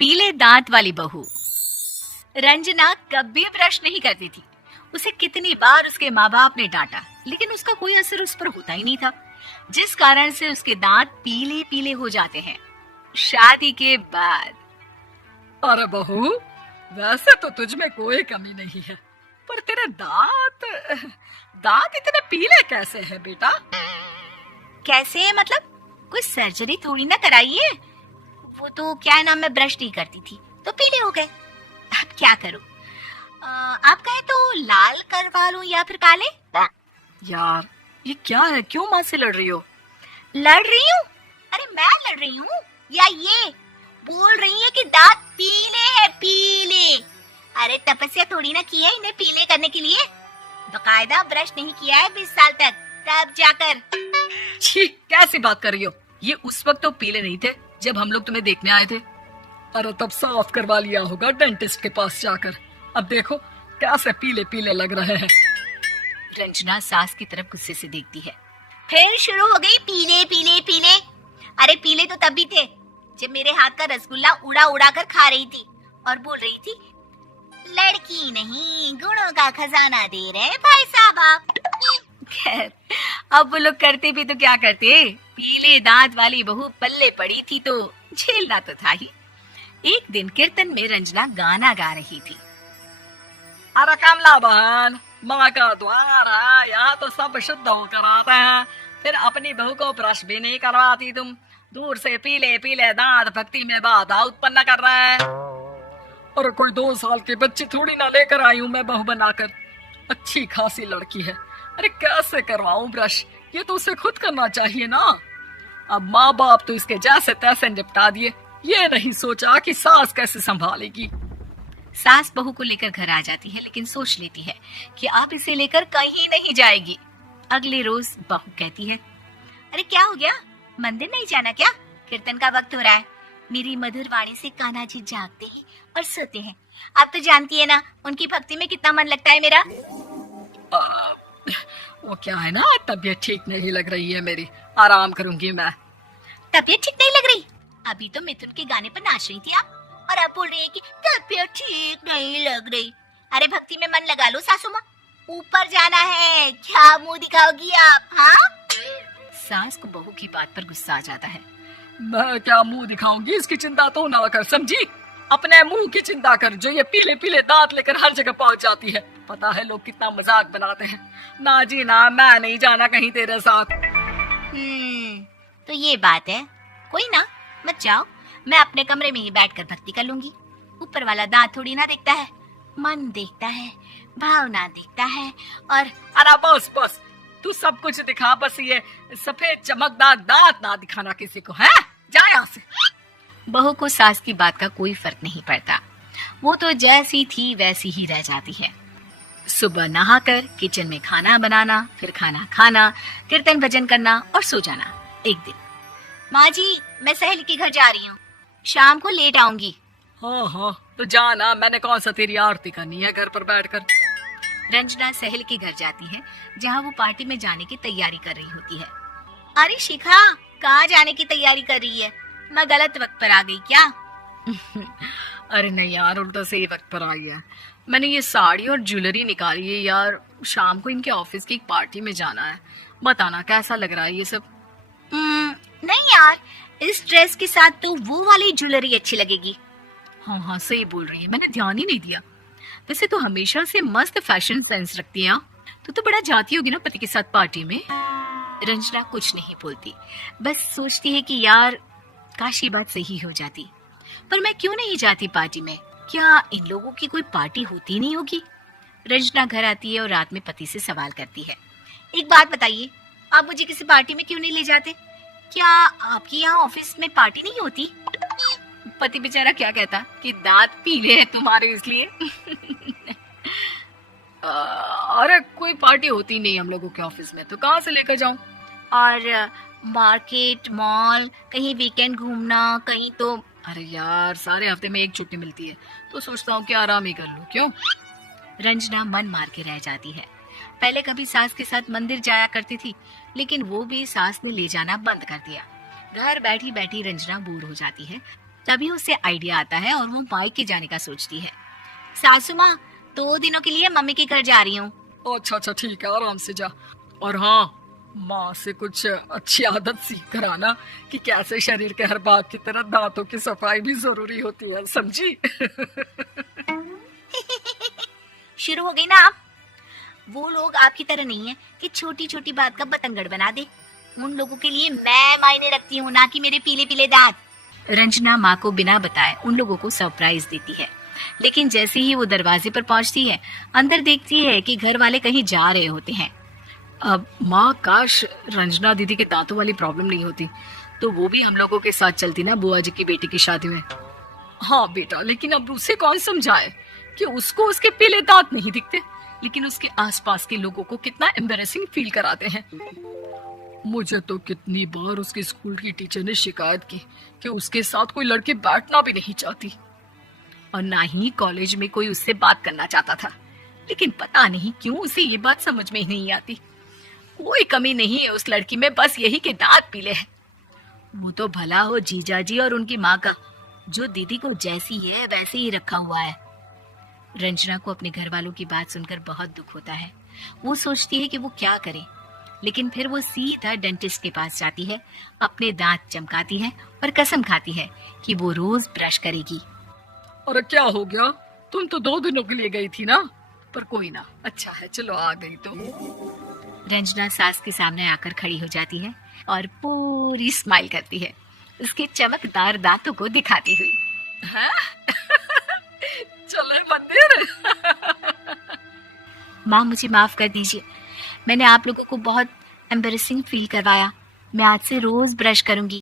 पीले दांत वाली बहू। रंजना कभी ब्रश नहीं करती थी। उसे कितनी बार उसके माँ बाप ने डांटा, लेकिन उसका कोई असर उस पर होता ही नहीं था, जिस कारण से उसके दांत पीले पीले हो जाते हैं। शादी के बाद। अरे बहू, वैसे तो तुझ में कोई कमी नहीं है, पर तेरे दांत दांत इतने पीले कैसे हैं बेटा? कैसे मतलब? कोई सर्जरी थोड़ी ना कराई है। वो तो क्या नाम, मैं ब्रश नहीं करती थी तो पीले हो गए। अब क्या करूं? आप कहे तो लाल करवा लूं या फिर काले? यार ये क्या है, क्यों माँ से लड़ रही हो? लड़ रही हूँ? अरे मैं लड़ रही हूँ या ये बोल रही है कि दांत पीले हैं, पीले। अरे तपस्या थोड़ी ना की है इन्हें पीले करने के लिए। बकायदा ब्रश नहीं किया है 20 साल तक, तब जाकर। छी, कैसी बात कर रही हो? ये उस वक्त तो पीले नहीं थे जब हम लोग तुम्हें देखने आए थे। अरे तब साफ करवा लिया होगा डेंटिस्ट के पास जाकर। अब देखो कैसे पीले पीले लग रहे हैं। रंजना सास की तरफ गुस्से से देखती है। फिर शुरू हो गई पीले पीले पीले। अरे पीले तो तब भी थे जब मेरे हाथ का रसगुल्ला उड़ा उड़ा कर खा रही थी और बोल रही थी, लड़की नहीं गुणों का खजाना दे रहे भाई साहब आप। खैर, अब वो लोग करते भी तो क्या करते, पीले दांत वाली बहू पल्ले पड़ी थी तो झेलना तो था ही। एक दिन कीर्तन में रंजना गाना गा रही थी। अरे कमला बहन, माँ का द्वार है, यहाँ तो सब शुद्ध होकर आते हैं, फिर अपनी बहू को ब्रश भी नहीं करवाती तुम। दूर से पीले पीले दांत भक्ति में बाधा उत्पन्न कर रहे हैं। और कोई 2 साल की बच्ची थोड़ी ना लेकर आई हूँ मैं बहू बनाकर। अच्छी खासी लड़की है, अरे कैसे करवाऊं ब्रश? ये तो उसे खुद करना चाहिए ना। अब माँ बाप तो इसके जैसे तैसे निपटा दिए, ये नहीं सोचा कि सास कैसे संभालेगी। सास बहू को लेकर घर आ जाती है, लेकिन सोच लेती है कि अब इसे लेकर कहीं नहीं जाएगी। अगले रोज बहू कहती है, अरे क्या हो गया, मंदिर नहीं जाना क्या? कीर्तन का वक्त हो रहा है। मेरी मधुर वाणी से कान्हा जी जागते हैं और सोते हैं। आप तो जानती है ना उनकी भक्ति में कितना मन लगता है मेरा। वो क्या है ना, तबीयत ठीक नहीं लग रही है मेरी, आराम करूंगी मैं। तबीयत ठीक नहीं लग रही? अभी तो मिथुन के गाने पर नाच रही थी आप, और आप बोल रही है कि तबीयत ठीक नहीं लग रही। अरे भक्ति में मन लगा लो सासू माँ, ऊपर जाना है, क्या मुंह दिखाओगी आप? हाँ? सास को बहू की बात पर गुस्सा आ जाता है। मैं क्या मुंह दिखाऊंगी, इसकी चिंता तो ना कर, समझी? अपने मुंह की चिंता कर, जो ये पीले पीले दांत लेकर हर जगह पहुंच जाती है। पता है लोग कितना मजाक बनाते हैं। ना जी ना, मैं नहीं जाना कहीं तेरे साथ। तो ये बात है। कोई ना, मत जाओ, मैं अपने कमरे में ही बैठकर भक्ति कर लूंगी। ऊपर वाला दांत थोड़ी ना देखता है, मन देखता है, भावना देखता है। और अरे बस बस, तू सब कुछ दिखा, बस ये सफेद चमकदार दांत ना दिखाना किसी को, है? जा यहाँ से। बहू को सास की बात का कोई फर्क नहीं पड़ता, वो तो जैसी थी वैसी ही रह जाती है। सुबह नहाकर किचन में खाना बनाना, फिर खाना खाना, कीर्तन भजन करना और सो जाना। एक दिन, माँ जी मैं सहेली के घर जा रही हूँ, शाम को लेट आऊंगी। हाँ हाँ तो जाना, मैंने कौन सा तेरी आरती करनी है घर पर बैठकर। रंजना सहेली के घर जाती है, जहाँ वो पार्टी में जाने की तैयारी कर रही होती है। अरे शिखा, कहाँ जाने की तैयारी कर रही है? मैं गलत वक्त पर आ गई क्या? अरे नहीं यार, उल्टा सही वक्त पर आ गया। मैंने ये साड़ी और ज्वेलरी निकाली है यार, शाम को इनके ऑफिस की एक पार्टी में जाना है। बताना कैसा लग रहा है ये सब? नहीं यार, इस ड्रेस के साथ तो वो वाली ज्वेलरी अच्छी लगेगी। हाँ हाँ सही बोल रही है, मैंने ध्यान ही नहीं दिया। वैसे तो हमेशा से मस्त फैशन सेंस रखती है। तो बड़ा जाती होगी ना पति के साथ पार्टी में। रंजना कुछ नहीं बोलती, बस सोचती है कि यार काश ये बात सही हो जाती। पर मैं क्यों नहीं जाती पार्टी में? क्या इन लोगों की कोई पार्टी होती नहीं होगी? रंजना घर आती है और रात में पति से सवाल करती है, एक बात बताइए, आप मुझे किसी पार्टी में क्यों नहीं ले जाते? क्या आपके यहाँ ऑफिस में पार्टी नहीं होती? पति बेचारा क्या कहता कि दांत पीले हैं तुम्हारे इसलिए। अरे कोई पार्टी होती नहीं हम लोगों के ऑफिस में, तो कहाँ से लेकर जाऊं? और मार्केट, मॉल, कहीं वीकेंड घूमना, कहीं तो। अरे यार सारे हफ्ते में एक छुट्टी मिलती है, तो सोचता हूँ कि आराम ही कर लूं। क्यों? रंजना मन मार के रह जाती है। पहले कभी सास के साथ मंदिर जाया करती थी, लेकिन वो भी सास ने ले जाना बंद कर दिया। घर बैठी बैठी रंजना बोर हो जाती है, तभी उसे आइडिया आता है और वो मायके जाने का सोचती है। सासू माँ, 2 दिनों के लिए मम्मी के घर जा रही हूँ। अच्छा अच्छा ठीक है, आराम से जा। और हाँ, माँ से कुछ अच्छी आदत सीख कर आना कि कैसे शरीर के हर भाग की तरह दांतों की सफाई भी जरूरी होती है, समझी? शुरू हो गई ना आप? वो लोग आपकी तरह नहीं है कि छोटी छोटी बात का बतंगड़ बना दे। उन लोगों के लिए मैं मायने रखती हूँ, ना कि मेरे पीले पीले दांत। रंजना माँ को बिना बताए उन लोगों को सरप्राइज देती है, लेकिन जैसे ही वो दरवाजे पर पहुंचती है, अंदर देखती है कि घर वाले कहीं जा रहे होते हैं। अब माँ, काश रंजना दीदी के दांतों वाली प्रॉब्लम नहीं होती तो वो भी हम लोगों के साथ चलती ना बुआ जी की बेटी की शादी में। हाँ बेटा, लेकिन अब उसे कौन समझाए कि उसको उसके पीले दांत नहीं दिखते, लेकिन उसके आसपास के लोगों को कितना एम्बैरेसिंग फील कराते हैं। मुझे तो कितनी बार उसके स्कूल की टीचर ने शिकायत की कि उसके साथ कोई लड़की बैठना भी नहीं चाहती और ना ही कॉलेज में कोई उससे बात करना चाहता था, लेकिन पता नहीं क्यों उसे ये बात समझ में ही नहीं आती। कोई कमी नहीं है उस लड़की में, बस यही कि दांत पीले हैं। वो तो भला हो जीजा जी और उनकी माँ का, जो दीदी को जैसी है वैसे ही रखा हुआ है। रंजना को अपने घर वालों की बात सुनकर बहुत दुख होता है। वो सोचती है कि वो क्या करे, लेकिन फिर वो सीधा डेंटिस्ट के पास जाती है, अपने दांत चमकाती है और कसम खाती है कि वो रोज ब्रश करेगी। अरे क्या हो गया, तुम तो 2 दिनों के लिए गई थी ना, पर कोई ना, अच्छा है चलो आ गई तो। रंजना सास के सामने आकर खड़ी हो जाती है और पूरी स्माइल करती है, उसके चमकदार दांतों को दिखाती हुई। हैं? चले मंदिर। माँ, मुझे माफ कर दीजिए, मैंने आप लोगों को बहुत एम्बैरेसिंग फील करवाया। मैं आज से रोज ब्रश करूंगी।